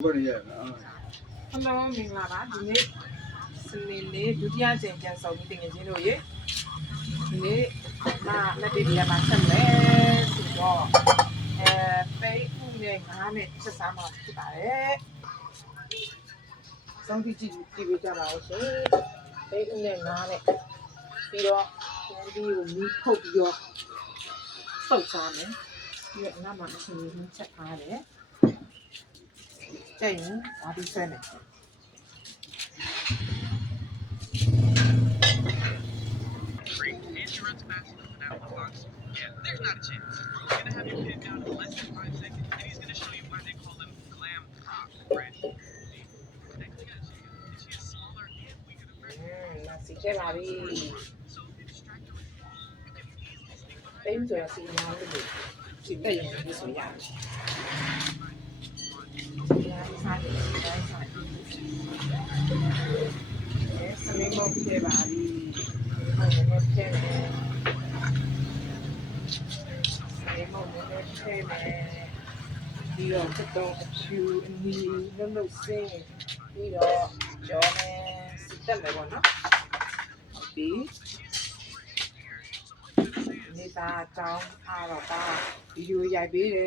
Hello မင်္ဂလာပါဒီနေ့စနေနေ့ဒုတိယကြိမ်ပြန်ဆောင်ပြီးတင်ငယ်ချင်းတို့ရေဒီနေ့လက်တွေပြန်มาဆက်မယ်ဆိုတော့ပိတ်ဦးနဲ့ငါးနဲ့ဆက်စားမှာဖြစ်ပါတယ်စောင့်ကြည့်ပေးကြပါဦးရှင်ပိတ်ဦးနဲ့ငါးနဲ့ပြီးတော့ဒီကိုမီးထုတ်ပြီးတော့ပုတ်စားမယ်ပြီးတော့နောက်မှအချိန်ကြီးချက်ထားတယ်ကျရင်ဘာပြီးဆွဲမယ်There's not a chance. He's gonna have you pinned down in less than 5 seconds, and he's gonna show you why they call him Glam Rock Fred. Next, is she a smaller and weaker than Fred? Nasi kebabby. So if you distract her with ball, you can easily sneak behind her. Baby, so I see you now. Chị tay dùng cái số dạng. Yes, mình một kebabby. Một kebabby. Đi rồi chất độ chiều đi nó nấu xinh đi rồi cho nên xịt tên này bọn nó tí người ta trong vào ta đi vui dài bí đi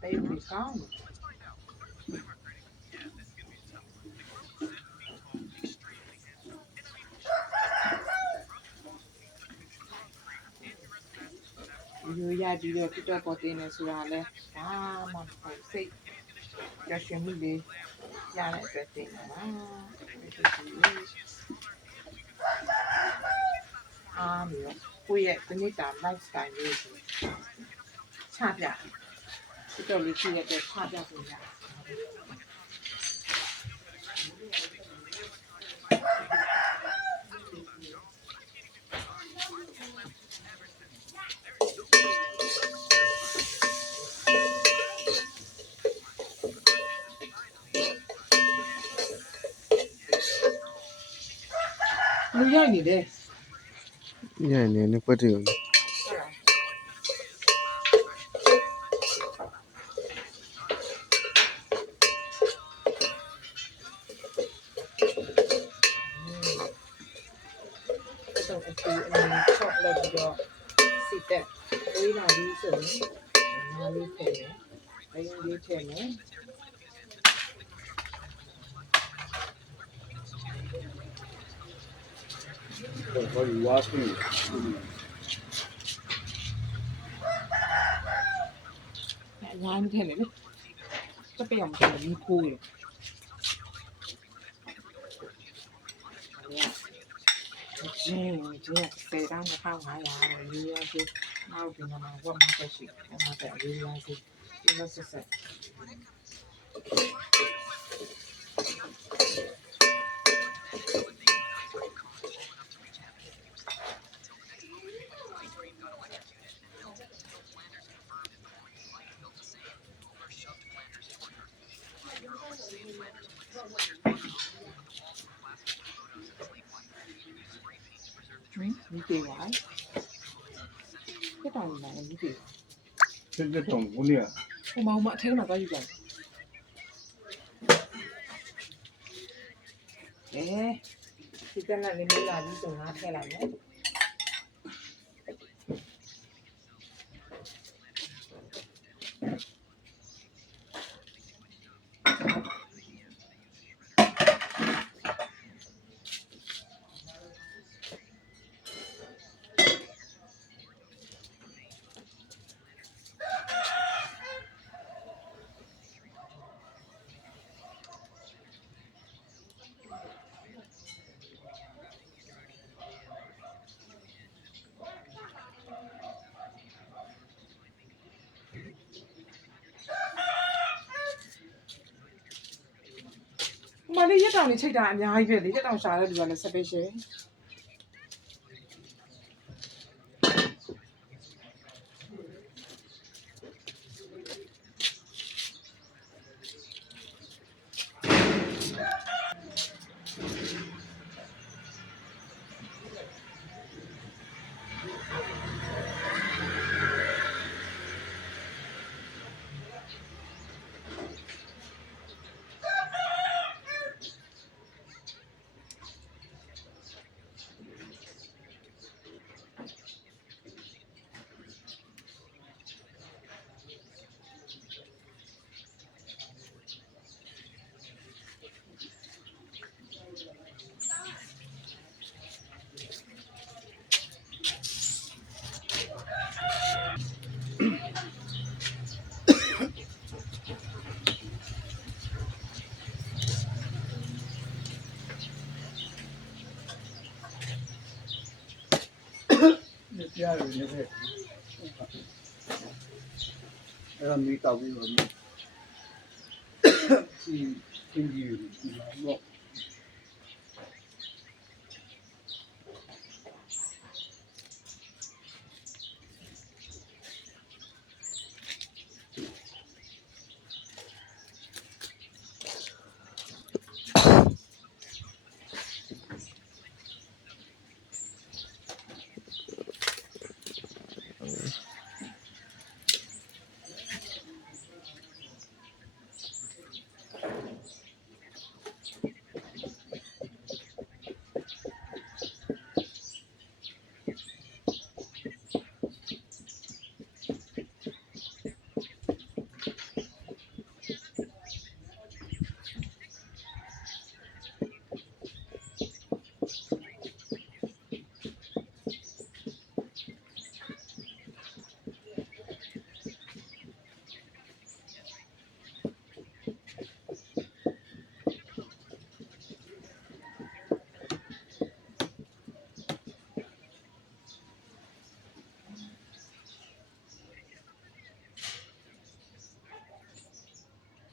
tay bị có Dù dài đi được cái trò có tiền này xưa là mà phải xịt cho xem mình đi ra lại cái tiền nữa quay lại cái này làm lifestyle đi chát ya cái trò lịch sử cái chát ya rồi yaလူရိုက်နေတယ်ညနေနေပတ်တယ်တော့အတူအမြင်ချော့လိုက်ပြီးတော့စီတက်ဝေးလာပြီးဆိုရင်ငါးလေးထည့်မယ်အရင်လေးထည့်မယ်ဘာလို့ဝါစင်းငါးထည့်မယ်လေစပယ်အောင်ထည့်ပြီးခိုးရကျင်းစေတာ2500ရေးရသေးနောက်ဒီမှာဝတ်မှာပဲရှိတယ်မှာပဲရေးရသေးဒီလိုဆက်ဆက်你给我，这当然了，你给。这懂不呢？我听那个一个。哎，这个那里没垃圾桶拿开来呢。မလေးရက်တောင်နေချိတ်တာအများကြီးပဲလေရက်တောင်ရှာတဲ့လူကလည်း special ရတယ်လည်းပဲအဲ့ဒါမိတောက်ပြီးတော့ဒီကြီးဒီမှာတော့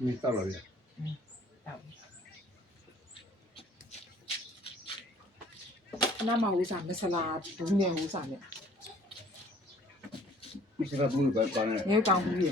မိတောက်လာပြီ နာမဟိုစားမဆလာဘူးနဲ့ဟိုစားနဲ့ မိစရာဘူးပဲကောင်းတယ် ငဲကောင်းဘူးရေ